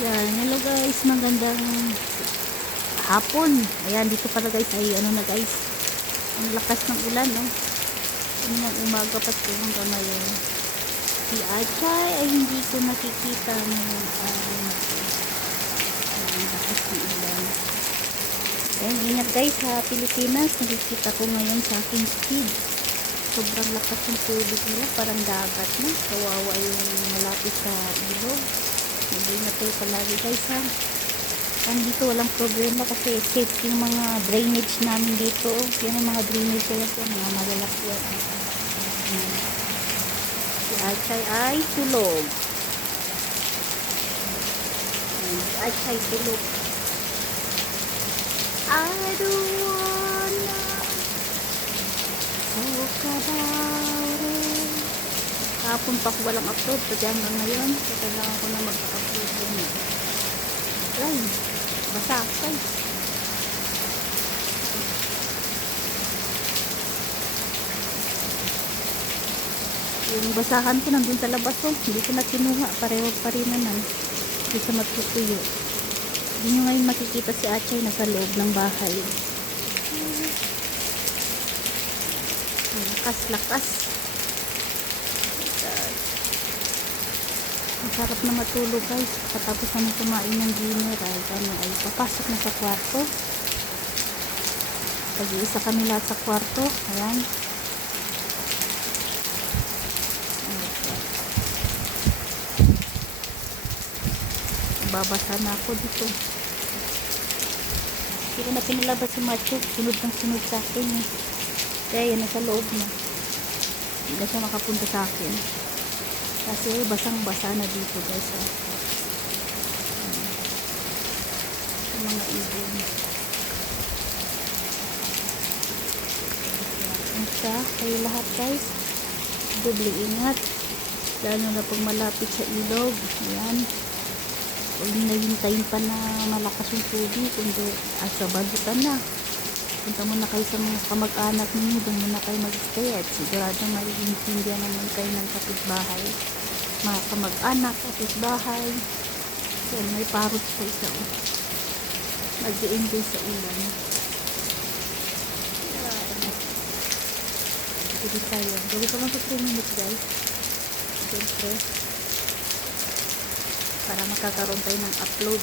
Yan, hello guys, magandang hapon. Ayan, dito pala guys ay ano na guys, ang lakas ng ulan, no? Ano ng umaga pa ito hanggang ngayon. Si Achay ay hindi ko nakikita ngayon. Ang lakas ng ulan. Ayan, ingat guys sa Pilipinas. Nakikita ko ngayon sa aking speed. Sobrang lakas ng tubig nila, parang dagat na. Kawawa yung malapit sa ilog. Mag-ingat kayo palagi guys ha. And dito walang problema kasi safe yung mga drainage namin dito. Yan ang mga drainage kaya po, mga malalaki yan. Si Achay ay tulog. Si Achay tulog. I don't wanna talk about it. Kahapon pa ko walang upload pati hanggang ngayon. So kailangan ko na mag-upload yun. Ay, basa ako guys. Yung basahan ko nandun sa labas oh. Hindi ko na kinuha. Pareho pa rin naman. Hindi sa matutuyo. Hindi nyo ngayon makikita si Achay nasa loob ng bahay. Lakas-lakas. Masarap na matulog guys. Patapos naman kumain ng dinner ay papasok na sa kwarto. Pag-iisa kami lahat sa kwarto. Ayan. Babasa na ako dito. Hindi ko na pinalabas si Macho. Sunod ng sunod sa akin eh. Kaya yan nasa loob na. Hindi na siya makapunta sa akin. Kasi basang-basa na dito guys. Yung mga ibon. Siya kayo lahat guys. Doble ingat. Lalo na pag malapit sa ilog. Ayan. Huwag na hintayin pa na malakas yung tubig. Kundi asa bagutan na. Punta muna kayo sa mga kamag-anak ninyo. Doon muna kayo mag-stay. At sigurado maiintindihan naman kayo ng kapitbahay. Mga kamag-anak, kapitbahay. Yan, may parot sa isa. Nag-i-enjoy sa ulan. Sige tayo. Gawin ko lang sa 3 minutes guys. Siyempre. Para makakaroon tayo ng upload.